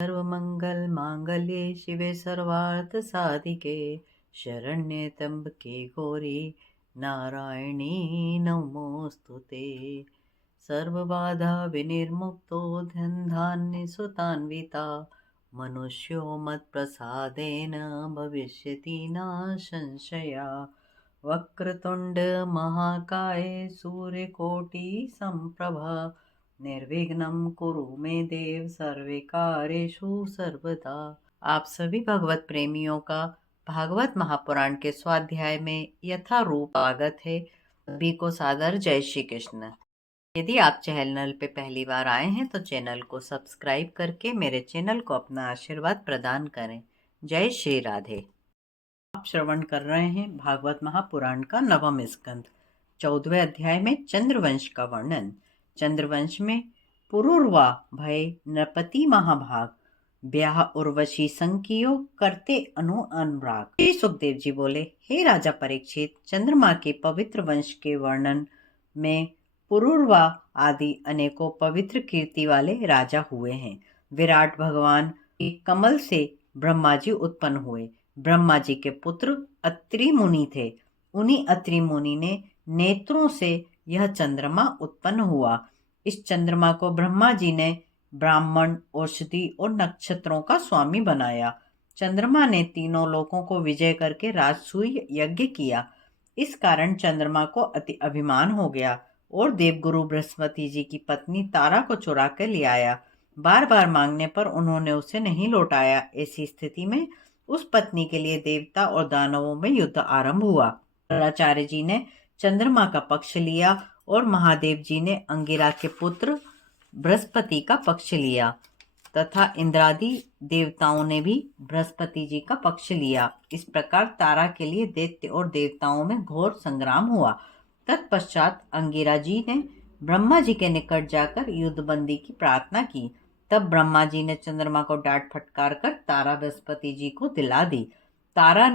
सर्वमंगल मांगल्ये शिवे सर्वार्थ साधिके शरण्ये त्र्यंबके गौरी नारायणी नमोस्तुते। सर्वबाधा विनिर्मुक्तो धनधान्य सुतान्विता मनुष्यो मत्प्रसादेन भविष्यति न संशया। वक्रतुंड महाकाय सूर्यकोटि संप्रभा निर्विघ्नं कुरु मे देव सर्वे कार्येषु सर्वदा। आप सभी भगवत प्रेमियों का भागवत महापुराण के स्वाध्याय में यथारूप स्वागत है। सभी को सादर जय श्री कृष्ण। यदि आप चैनल पे पहली बार आए हैं तो चैनल को सब्सक्राइब करके मेरे चैनल को अपना आशीर्वाद प्रदान करें। जय श्री राधे। आप श्रवण कर रहे हैं भागवत महापुराण का 9वां स्कंद 14वें अध्याय में चंद्रवंश का वर्णन। चंद्रवंश में पुरुरवा भय नृपति महाभाग ब्याह उर्वशी संकियो करते अनुराग। श्री सुखदेव जी बोले, हे राजा परीक्षित, चंद्रमा के पवित्र वंश के वर्णन में पुरुरवा आदि अनेकों पवित्र कीर्ति वाले राजा हुए हैं। विराट भगवान के कमल से ब्रह्मा जी उत्पन्न हुए। ब्रह्मा जी के पुत्र अत्रि मुनि थे। उन्हीं अत्रि मुनि ने नेत्रों से यह चंद्रमा उत्पन्न हुआ। इस चंद्रमा को ब्रह्मा जी ने ब्राह्मण, औषधि और नक्षत्रों का स्वामी बनाया। चंद्रमा ने तीनों लोकों को विजय करके राजसूय यज्ञ किया। इस कारण चंद्रमा को अति अभिमान हो गया और देवगुरु बृहस्पति जी की पत्नी तारा को चुरा कर ले आया। बार बार मांगने पर उन्होंने उसे नहीं लौटाया। ऐसी स्थिति में उस पत्नी के लिए देवता और दानवों में युद्ध आरंभ हुआ। शुक्राचार्य जी ने चंद्रमा का पक्ष लिया और महादेव जी ने अंगिरा के पुत्र बृहस्पति का पक्ष लिया तथा इंद्रादि देवताओं ने भी बृहस्पति जी का पक्ष लिया। इस प्रकार तारा के लिए दैत्य और देवताओं में घोर संग्राम हुआ। तत्पश्चात अंगिरा जी ने ब्रह्मा जी के निकट जाकर युद्धबंदी की प्रार्थना की। तब ब्रह्मा जी ने चंद्रमा को डांट फटकार कर तारा बृहस्पति जी को दिला दी। तारा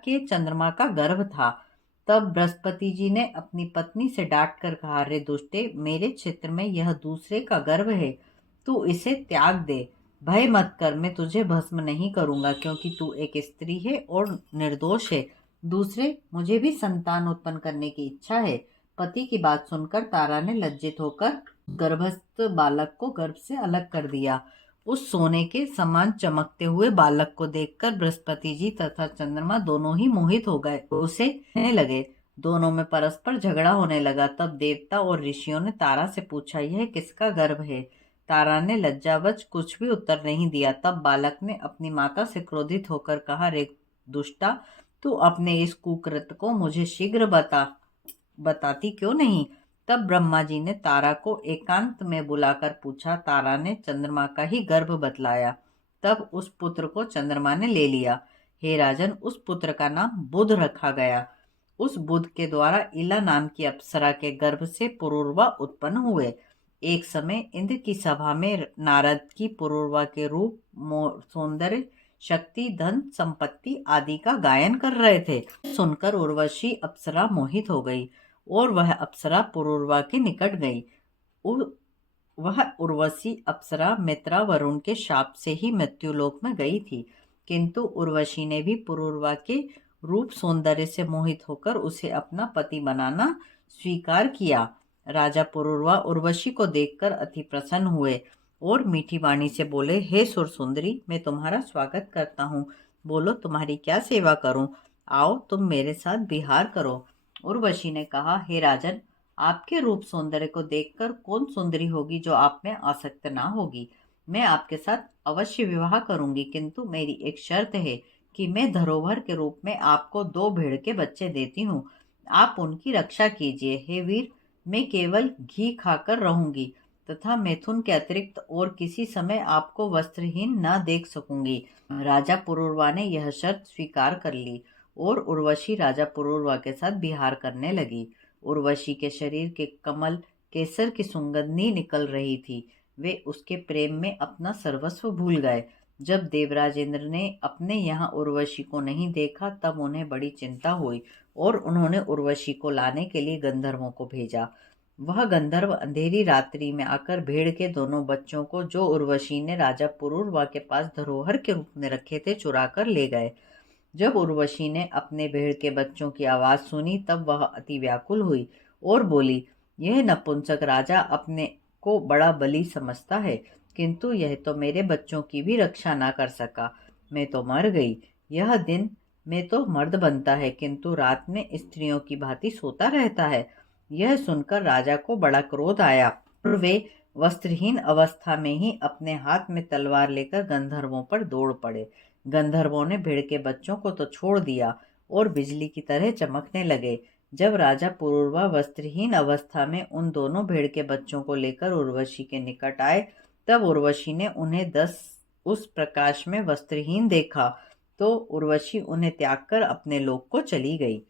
के चंद्रमा का गर्भ था। तब बृहस्पति जी ने अपनी पत्नी से डांट कर कहा, रे दुष्टे, मेरे क्षेत्र में यह दूसरे का गर्भ है, तू इसे त्याग दे। भय मत कर, मैं तुझे भस्म नहीं करूंगा, क्योंकि तू एक स्त्री है और निर्दोष है। दूसरे, मुझे भी संतान उत्पन्न करने की इच्छा है। पति की बात सुनकर तारा ने लज्जित होकर गर्भस्थ बालक को गर्भ से अलग कर दिया। उस सोने के समान चमकते हुए बालक को देखकर बृहस्पति जी तथा चंद्रमा दोनों ही मोहित हो गए, उसे कहने लगे। दोनों में परस्पर झगड़ा होने लगा। तब देवता और ऋषियों ने तारा से पूछा, यह किसका गर्भ है? तारा ने लज्जावश कुछ भी उत्तर नहीं दिया। तब बालक ने अपनी माता से क्रोधित होकर कहा, रे दुष्टा, तू अपने इस कुकृत्य को मुझे शीघ्र बताती क्यों नहीं? तब ब्रह्मा जी ने तारा को एकांत में बुलाकर पूछा। तारा ने चंद्रमा का ही गर्भ बतलाया। तब उस पुत्र को चंद्रमा ने ले लिया। हे राजन, उस पुत्र का नाम बुध रखा गया। उस बुध के द्वारा इला नाम की अप्सरा के गर्भ से पुरुरवा उत्पन्न हुए। एक समय इंद्र की सभा में नारद की पुरुरवा के रूप, सौंदर्य, शक्ति, धन, संपत्ति आदि का गायन कर रहे थे। सुनकर उर्वशी अप्सरा मोहित हो गई और वह अप्सरा पुरुरवा के निकट गई। वह उर्वशी अप्सरा मित्रा वरुण के शाप से ही मृत्युलोक में गई थी, किंतु उर्वशी ने भी पुरुरवा के रूप सौंदर्य से मोहित होकर उसे अपना पति बनाना स्वीकार किया। राजा पुरुरवा उर्वशी को देखकर अति प्रसन्न हुए और मीठी वाणी से बोले, हे सुर सुंदरी, मैं तुम्हारा स्वागत करता हूँ। बोलो, तुम्हारी क्या सेवा करूं? आओ, तुम मेरे साथ विहार करो। उर्वशी ने कहा, हे राजन, आपके रूप सौंदर्य को देखकर कौन सुंदरी होगी जो आप में आसक्त ना होगी? मैं आपके साथ अवश्य विवाह करूंगी, किंतु मेरी एक शर्त है कि मैं धरोहर के रूप में आपको 2 भेड़ के बच्चे देती हूँ। आप उनकी रक्षा कीजिए। हे वीर, मैं केवल घी खाकर रहूंगी तथा मैथुन के अतिरिक्त और किसी समय आपको वस्त्रहीन न देख सकूंगी। राजा पुरुरवा ने यह शर्त स्वीकार कर ली और उर्वशी राजा पुरुरवा के साथ विहार करने लगी। उर्वशी के शरीर के कमल केसर की सुगंधी निकल रही थी। वे उसके प्रेम में अपना सर्वस्व भूल गए। जब देवराज इंद्र ने अपने यहाँ उर्वशी को नहीं देखा, तब उन्हें बड़ी चिंता हुई और उन्होंने उर्वशी को लाने के लिए गंधर्वों को भेजा। वह गंधर्व अंधेरी रात्रि में आकर भेड़ के दोनों बच्चों को, जो उर्वशी ने राजा पुरूरवा के पास धरोहर के रूप में रखे थे, चुरा कर ले गए। जब उर्वशी ने अपने भेड़ के बच्चों की आवाज सुनी तब वह अति व्याकुल हुई और बोली, यह नपुंसक राजा अपने को बड़ा बली समझता है, किंतु यह तो मेरे बच्चों की भी रक्षा ना कर सका। मैं तो मर गई। यह दिन में तो मर्द बनता है, किंतु रात में स्त्रियों की भांति सोता रहता है। यह सुनकर राजा को बड़ा क्रोध आया और वे वस्त्रहीन अवस्था में ही अपने हाथ में तलवार लेकर गंधर्वों पर दौड़ पड़े। गंधर्वों ने भेड़ के बच्चों को तो छोड़ दिया और बिजली की तरह चमकने लगे। जब राजा पुरूरवा वस्त्रहीन अवस्था में उन दोनों भेड़ के बच्चों को लेकर उर्वशी के निकट आए, तब उर्वशी ने उन्हें 10 उस प्रकाश में वस्त्रहीन देखा, तो उर्वशी उन्हें त्याग कर अपने लोक को चली गई।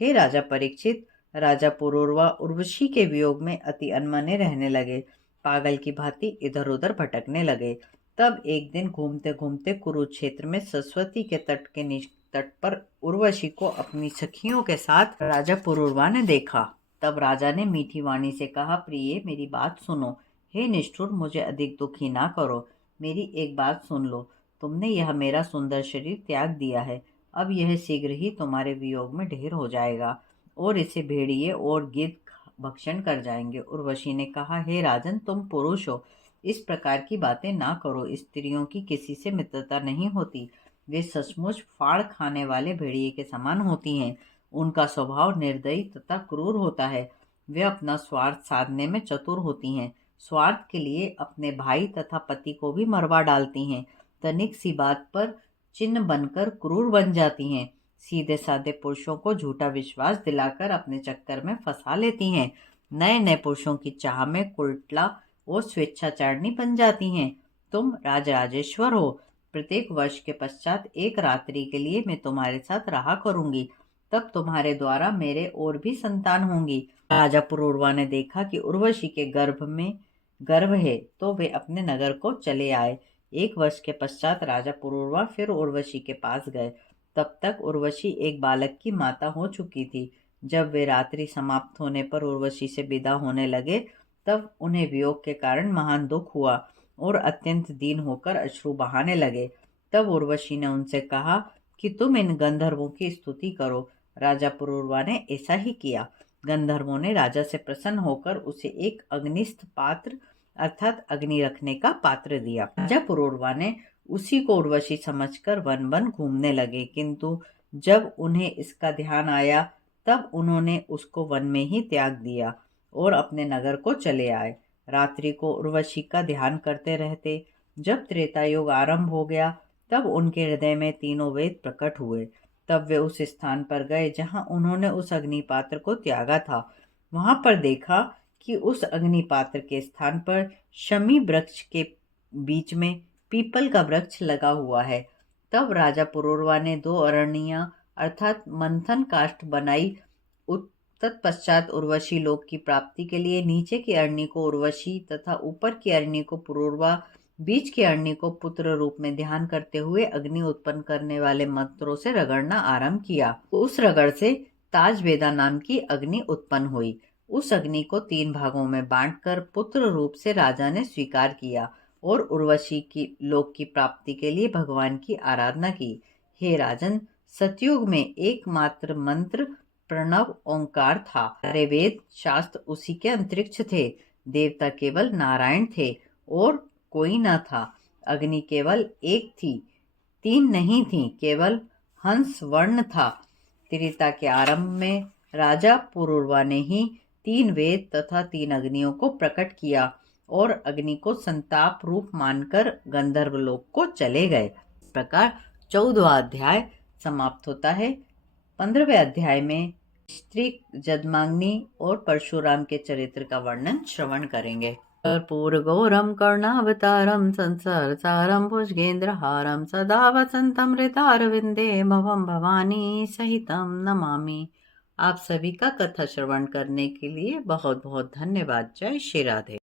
हे राजा परीक्षित, राजा पुरूरवा उर्वशी के वियोग में अति अनमने रहने लगे, पागल की भांति इधर उधर भटकने लगे। तब एक दिन घूमते घूमते कुरुक्षेत्र में सरस्वती के तट के तट पर उर्वशी को अपनी सखियों के साथ राजा पुरूरवा ने देखा। तब राजा ने मीठी वाणी से कहा, प्रिय मेरी बात सुनो। हे निष्ठुर, मुझे अधिक दुखी ना करो। मेरी एक बात सुन लो। तुमने यह मेरा सुंदर शरीर त्याग दिया है, अब यह शीघ्र ही तुम्हारे वियोग में ढेर हो जाएगा और इसे भेड़िए और गिद्ध भक्षण कर जाएंगे। उर्वशी ने कहा, हे राजन, तुम पुरुष हो, इस प्रकार की बातें ना करो। स्त्रियों की किसी से मित्रता नहीं होती। वे सचमुच फाड़ खाने वाले भेड़िए के समान होती हैं। उनका स्वभाव निर्दयी तथा क्रूर होता है। वे अपना स्वार्थ साधने में चतुर होती हैं। स्वार्थ के लिए अपने भाई तथा पति को भी मरवा डालती हैं। तनिक सी बात पर चिन्ह बनकर क्रूर बन जाती हैं। सीधे साधे पुरुषों को झूठा विश्वास दिलाकर अपने चक्कर में फंसा लेती हैं। नए नए पुरुषों की चाह में कुटिला और स्वेच्छाचारिणी बन जाती हैं। तुम राजराजेश्वर हो। प्रत्येक वर्ष के पश्चात एक रात्रि के लिए मैं तुम्हारे साथ रहा करूंगी, तब तुम्हारे द्वारा मेरे और भी संतान होंगी। राजा पुरूरवा ने देखा कि उर्वशी के गर्भ में गर्भ है, तो वे अपने नगर को चले आए। एक वर्ष के पश्चात राजा पुरूरवा फिर उर्वशी के पास गए। तब तक उर्वशी एक बालक की माता हो चुकी थी। जब वे रात्रि समाप्त होने पर उर्वशी से विदा होने लगे, तब उन्हें वियोग के कारण महान दुख हुआ और अत्यंत दीन होकर अश्रु बहाने लगे। तब उर्वशी ने उनसे कहा कि तुम इन गंधर्वों की स्तुति करो। राजा पुरूरवा ने ऐसा ही किया। गंधर्वों ने राजा से प्रसन्न होकर उसे एक अग्निस्थ पात्र अर्थात अग्नि रखने का पात्र दिया। राजा पुरूरवा ने उसी को उर्वशी समझकर वन वन घूमने लगे, किंतु जब उन्हें इसका ध्यान आया तब उन्होंने उसको वन में ही त्याग दिया और अपने नगर को चले आए। रात्रि को उर्वशी का ध्यान करते रहते। जब त्रेता युग आरंभ हो गया तब उनके हृदय में तीनों वेद प्रकट हुए। तब वे उस स्थान पर गए जहां उन्होंने उस अग्निपात्र को त्यागा था। वहां पर देखा कि उस अग्निपात्र के स्थान पर शमी वृक्ष के बीच में पीपल का वृक्ष लगा हुआ है। तब राजा पुरूरवा ने 2 अरणियां अर्थात मंथन काष्ठ बनाई। तत्पश्चात उर्वशी लोक की प्राप्ति के लिए नीचे की अरणी को उर्वशी तथा ऊपर की अरणी को पुरूरवा, बीच की अरणी को पुत्र रूप में ध्यान करते हुए अग्नि उत्पन्न करने वाले मंत्रों से रगड़ना आरंभ किया। उस रगड़ से ताजवेदा नाम की अग्नि उत्पन्न हुई। उस अग्नि को 3 भागों में बांटकर पुत्र रूप से राजा ने स्वीकार किया और उर्वशी की लोक की प्राप्ति के लिए भगवान की आराधना की। हे राजन, सतयुग में एकमात्र मंत्र प्रणव ओंकार था। सारे वेद शास्त्र उसी के अंतरिक्ष थे। देवता केवल नारायण थे और कोई न था। अग्नि केवल एक थी, 3 नहीं थी, केवल हंस वर्ण था। त्रेता के आरंभ में राजा पुरूरवा ने ही 3 वेद तथा 3 अग्नियों को प्रकट किया और अग्नि को संताप रूप मानकर गंधर्व लोक को चले गए। इस प्रकार 14वां अध्याय समाप्त होता है। 15वें अध्याय में स्त्री जदमाग्नि और परशुराम के चरित्र का वर्णन श्रवण करेंगे। कर्पूरगौरं कर्णावतारं संसार सारं भुजगेन्द्रहारं सदा वसन्तं हृदयारविन्दे भवं भवानी सहितं नमामि। आप सभी का कथा श्रवण करने के लिए बहुत बहुत धन्यवाद। जय श्री राधे।